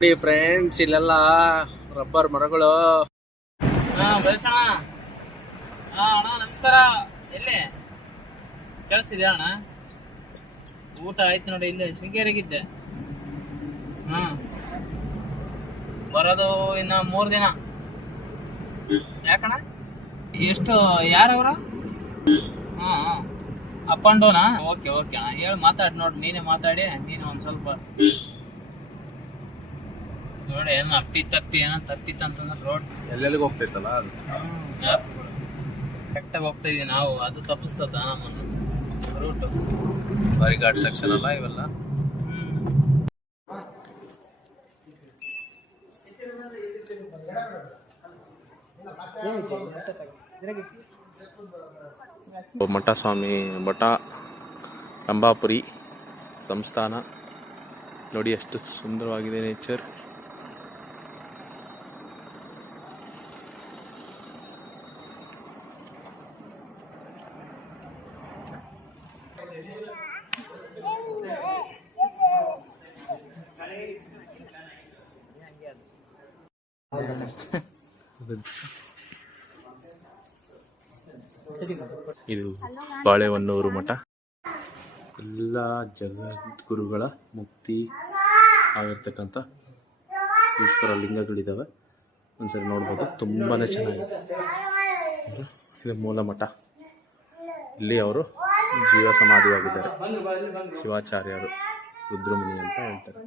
Friends ಇಲ್ಲೆಲ್ಲ rubber ಮರಗಳು. ಬೆಳ್ಸೋಣ. ಅಣ್ಣ ನಮಸ್ಕಾರ. ಎಲ್ಲಿ ಕೇಳಿಸ್ತಿದ್ಯಾ ಅಣ್ಣ? ಊಟ ಆಯ್ತು ನೋಡಿ, ಇಲ್ಲೇ ಶೃಂಗೇರಿಗಿದ್ದೆ. ಬರೋದು ಇನ್ನ 3 ದಿನ. ಯಾಕಣ್ಣ? ಎಷ್ಟು ಯಾರವರು? ಅಪ್ ಅಂಡ್ ಡೌನಾ? ಓಕೆ ಓಕೆ ಅಣ್ಣ, ಹೇಳಿ ಮಾತಾಡಿ ನೋಡಿ, ನೀನೇ ಮಾತಾಡಿ. ನೀನು ಒಂದು ಸ್ವಲ್ಪ ನೋಡಿ, ಏನೋ ತಪ್ಪಿತ್ತಂತಂದ್ರೆ ರೋಡ್ ಎಲ್ಲೆಲ್ಲಿಗೆ ಹೋಗ್ತೈತಲ್ಲ ಅದು. ಕರೆಕ್ಟಾಗಿ ಹೋಗ್ತಾ ಇದೀವಿ ನಾವು, ಅದು ತಪ್ಪಿಸ್ತದ ನಮ್ಮನ್ನು ರೂಟ್. ಬಾರಿ ಘಾಟ್ ಸೆಕ್ಷನ್ ಅಲ್ಲ ಇವೆಲ್ಲ. ಮಠಸ್ವಾಮಿ ಮಠ ರಂಭಾಪುರಿ ಸಂಸ್ಥಾನ ನೋಡಿ, ಎಷ್ಟು ಸುಂದರವಾಗಿದೆ ನೇಚರ್. ಇದು ಬಾಳೆಹೊನ್ನೂರು ಮಠ. ಎಲ್ಲ ಜಗದ್ಗುರುಗಳ ಮುಕ್ತಿ ಆಗಿರ್ತಕ್ಕಂಥ ಈಶ್ವರ ಲಿಂಗಗಳಿದ್ದಾವೆ. ಒಂದ್ಸರಿ ನೋಡ್ಬೋದು, ತುಂಬಾನೇ ಚೆನ್ನಾಗಿದೆ. ಇದು ಮೂಲ ಮಠ. ಇಲ್ಲಿ ಅವರು ಜೀವ ಸಮಾಧಿಯಾಗಿದ್ದಾರೆ. ಶಿವಾಚಾರ್ಯರು ರುದ್ರಮುನಿ ಅಂತ ಹೇಳ್ತಾರೆ.